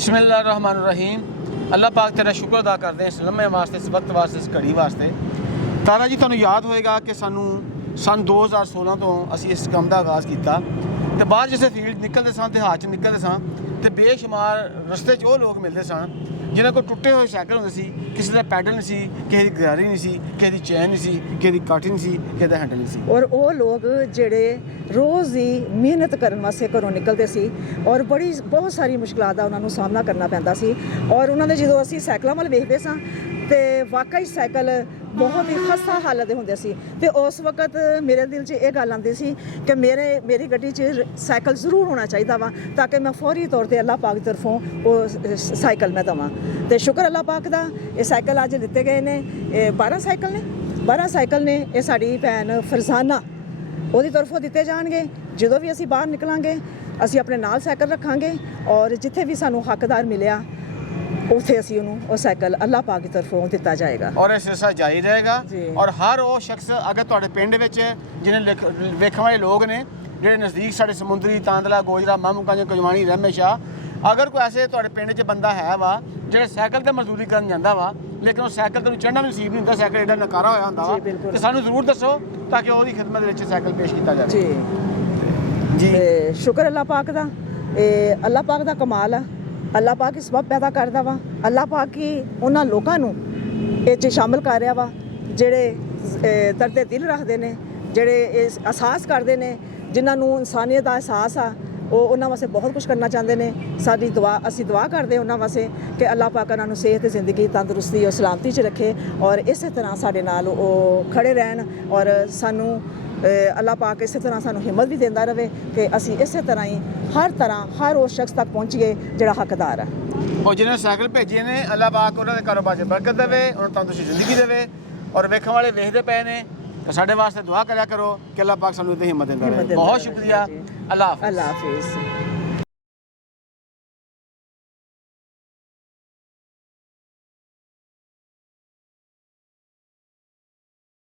बिस्मिल्लाहिर्रहमानिर्रहीम। अल्लाह पाक तेरा शुक्र अदा करते हैं इस लम्हे वास्ते, इस वक्त वास्ते, इस घड़ी वास्ते। तारा जी तुहानू याद होएगा कि सानू सन 2016 तो असी इस काम का आगाज़ किया तो बाहर जिसे फील्ड निकलते सन, देहात च निकलते सन तो बेशुमार रस्ते च वो लोग मिलते सन जिन्होंने कोई टुटे हुए साइकिल होंगे सी, किसी का पैडल नहीं सी, किसी की गरारी नहीं सी, किसी की चैन नहीं सी, किसी की काठी नहीं सी, किसी का हैंडल नहीं सी। और वो लोग जेड़े रोज़ ही मेहनत करने वास्ते घरों निकलते सी और बहुत सारी मुश्किलात का उन्होंने सामना करना पैंदा सी। और उन्होंने जो असी साइकिलों वाल वेखते सां तो वाकई साइकिल बहुत ही खस्ता हालत दे हुंदे सी। ते उस वक्त मेरे दिल च ये गल आंदी सी कि मेरी गड्डी च साइकिल ज़रूर होना चाहिए वा, ताकि मैं फौरी तौर पर अल्लाह पाक की तरफों वो साइकिल मैं देवां। तो शुक्र अल्लाह पाक दा, ये साइकिल अज दिते गए ने 12 साइकिल ने ये साड़ी भैन फरजाना ਉਹਦੀ ਤਰਫੋਂ ਦਿੱਤੇ ਜਾਣਗੇ। ਜਦੋਂ ਵੀ ਅਸੀਂ ਬਾਹਰ ਨਿਕਲਾਂਗੇ ਅਸੀਂ ਆਪਣੇ ਨਾਲ ਸਾਈਕਲ ਰੱਖਾਂਗੇ और जिथे भी सानू हकदार मिलिया ਉੱਥੇ ਅਸੀਂ ਉਹਨੂੰ ਉਹ ਸਾਈਕਲ ਅੱਲਾਹ ਪਾਕ ਦੀ ਤਰਫੋਂ ਦਿੱਤਾ ਜਾਏਗਾ और इस सिलसिला जारी रहेगा। और हर वो शख्स अगर तुहाडे पिंड विच जिन्हें वेखण वाले लोग ने ਜਿਹੜੇ नज़दीक साढ़े समुंदरी तांदला गोजरा मामू कांज कजवानी रहमे शाह अगर कोई ऐसे तुहाडे पिंड च बंदा है वा ਜਿਹੜਾ ਸਾਈਕਲ ਤੇ ਮਜ਼ਦੂਰੀ ਕਰਨ ਜਾਂਦਾ ਵਾ ਲੇਕਿਨ ਉਹ ਸਾਈਕਲ ਤੇ ਚੜ੍ਹਨਾ ਵੀ ਨਸੀਬ ਨਹੀਂ ਹੁੰਦਾ, ਸਾਈਕਲ ਏਡਾ ਨਕਾਰਾ ਹੋਇਆ ਹੁੰਦਾ ਵਾ ਤੇ ਸਾਨੂੰ ਜ਼ਰੂਰ ਦੱਸੋ ਤਾਂ ਕਿ ਉਹਦੀ ਖਿਦਮਤ ਵਿੱਚ ਸਾਈਕਲ ਪੇਸ਼ ਕੀਤਾ ਜਾਵੇ। ਜੀ ਤੇ ਸ਼ੁਕਰ ਅੱਲਾਹ ਪਾਕ ਦਾ, ਇਹ ਅੱਲਾਹ ਪਾਕ ਦਾ ਕਮਾਲ ਆ। ਅੱਲਾਹ ਪਾਕ ਹੀ ਸਬਬ ਪੈਦਾ ਕਰਦਾ ਵਾ। ਅੱਲਾਹ ਪਾਕ ਹੀ ਉਹਨਾਂ ਲੋਕਾਂ ਨੂੰ ਇਹ 'ਚ ਸ਼ਾਮਲ ਕਰ ਰਿਹਾ ਵਾ ਜਿਹੜੇ ਦਰਦ ਦਿਲ ਰੱਖਦੇ ਨੇ, ਜਿਹੜੇ ਇਸ ਅਹਿਸਾਸ ਕਰਦੇ ਨੇ, ਜਿਨ੍ਹਾਂ ਨੂੰ ਇਨਸਾਨੀਅਤ ਦਾ ਅਹਿਸਾਸ ਆ। ਉਹ ਉਹਨਾਂ ਵਾਸਤੇ ਬਹੁਤ ਕੁਝ ਕਰਨਾ ਚਾਹੁੰਦੇ ਨੇ। ਸਾਡੀ ਦੁਆ, ਅਸੀਂ ਦੁਆ ਕਰਦੇ ਉਹਨਾਂ ਵਾਸਤੇ ਕਿ ਅੱਲਾਹ ਪਾਕ ਉਹਨਾਂ ਨੂੰ ਸਿਹਤ, ਜ਼ਿੰਦਗੀ, ਤੰਦਰੁਸਤੀ ਔਰ ਸਲਾਮਤੀ 'ਚ ਰੱਖੇ ਔਰ ਇਸੇ ਤਰ੍ਹਾਂ ਸਾਡੇ ਨਾਲ ਉਹ ਖੜੇ ਰਹਿਣ ਔਰ ਸਾਨੂੰ ਅੱਲਾਹ ਪਾਕ ਇਸੇ ਤਰ੍ਹਾਂ ਸਾਨੂੰ ਹਿੰਮਤ ਵੀ ਦਿੰਦਾ ਰਹੇ ਕਿ ਅਸੀਂ ਇਸੇ ਤਰ੍ਹਾਂ ਹੀ ਹਰ ਉਸ ਸ਼ਖਸ ਤੱਕ ਪਹੁੰਚੀਏ ਜਿਹੜਾ ਹੱਕਦਾਰ ਹੈ। ਉਹ ਜਿਹਨੇ ਸਾਈਕਲ ਭੇਜੇ ਨੇ ਅੱਲਾਹ ਪਾਕ ਉਹਨਾਂ ਦੇ ਕਾਰੋਬਾਰ 'ਚ ਬਰਕਤ ਦੇਵੇ, ਉਹਨਾਂ ਨੂੰ ਤੰਦਰੁਸਤੀ ਜ਼ਿੰਦਗੀ ਦੇਵੇ। ਔਰ ਵੇਖਣ ਵਾਲੇ ਵੇਖਦੇ ਪਏ ਨੇ तो साढ़े वास्ते दुआ करा करो कि अल्लाह पाक सानू हिम्मत देंदा रहे। बहुत शुक्रिया। अल्लाह हाफिज़।